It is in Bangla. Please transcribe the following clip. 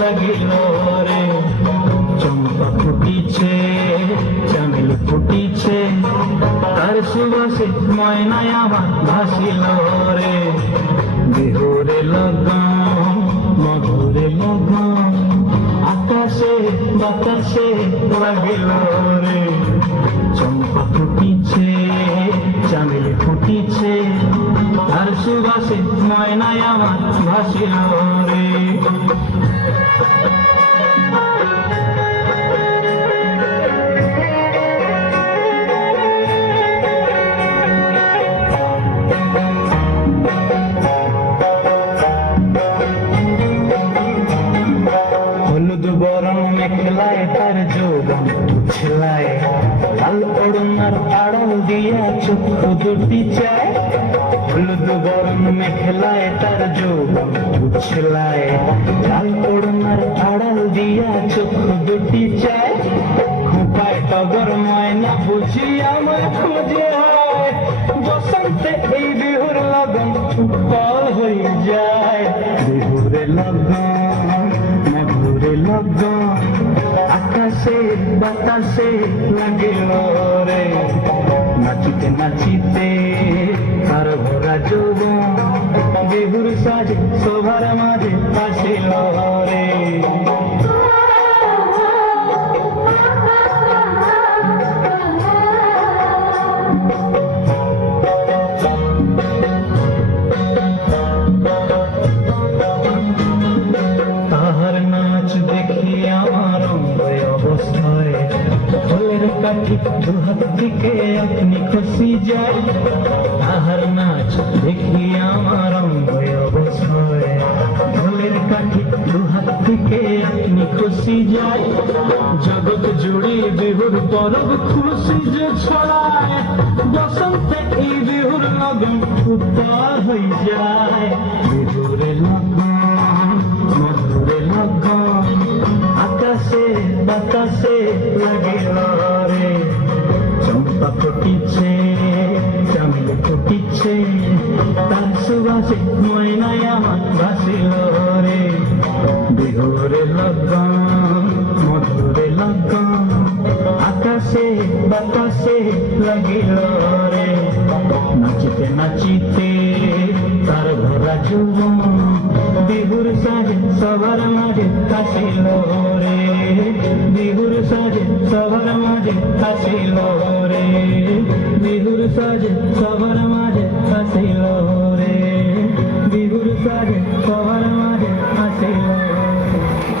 লাগিল রে। চম্পা ফুটিছে, চামেল ফুটিছে, তার সুবাসে ময়নায় আমার ভাসিল রে। বিহুরে লগন, মধুরে লগন, আকাশে বাতাসে লাগিল রে। চম্পা ফুটিছে, চামেল ফুটিছে, তার সুবাসে ময়নায় আমার ভাসিল রে। হলুদ বরণ মেখলায় তার যৌবন ছেলায়, লাল ওড়নার আড়াল দিয়া চক্ষু দুটি চায়। হলুদ বরণ মেখলায় তার যৌবন ছেলায়, লাল ওড়নার আড়াল দিয়া চক্ষু দুটি চায়। খোঁপায় টগর ময়না বুঝি আমার খুঁজে হয়, বসন্তে এই বিহুর লগন উৎপল হয়ে যায়। বিহুরে লগন, মধুরে লগন, আকাশে বাতাসে লাগিল রে। নাচিতে নাচিতে তার ভরা যৌবন, বিহুর সাজে সবার মাঝে আসিল রে। তাহার নাচ দেখি আমার অঙ্গে অবস্থায়, ফুলের কাঠি দুহাত দিকে আপনি খুশি যায়। তাহার নাচ দেখি আমার অঙ্গে অবস্থায়, ফুলের কাঠি দুহাত দিকে আপনি খুশি যায়। জগৎ জুড়ে বিহুর পরব খুশি যে ছড়ায়, বসন্তে এই বিহুর লগন উৎপল হয়ে যায়। বিহুরে লগন, মধুরে লগন, আকাশে বাতাসে লাগিল রে। চম্পা ফুটিছে, চামেল ফুটিছে, তার সুবাসে ময়নায় আমার ভাসিল রে। বিহুরে লগন, মধুরে লগন, আকাশে বাতাসে লাগিল রে। নাচিতে নাচিতে তার ভরা যৌবন, বিহুর সাজে সবার মাঝে আসিল রে। বিহুর সাজে সবার মাঝে আসিল রে। বিহুর সাজে সবার মাঝে আসিল রে। বিহুর সাজে সবার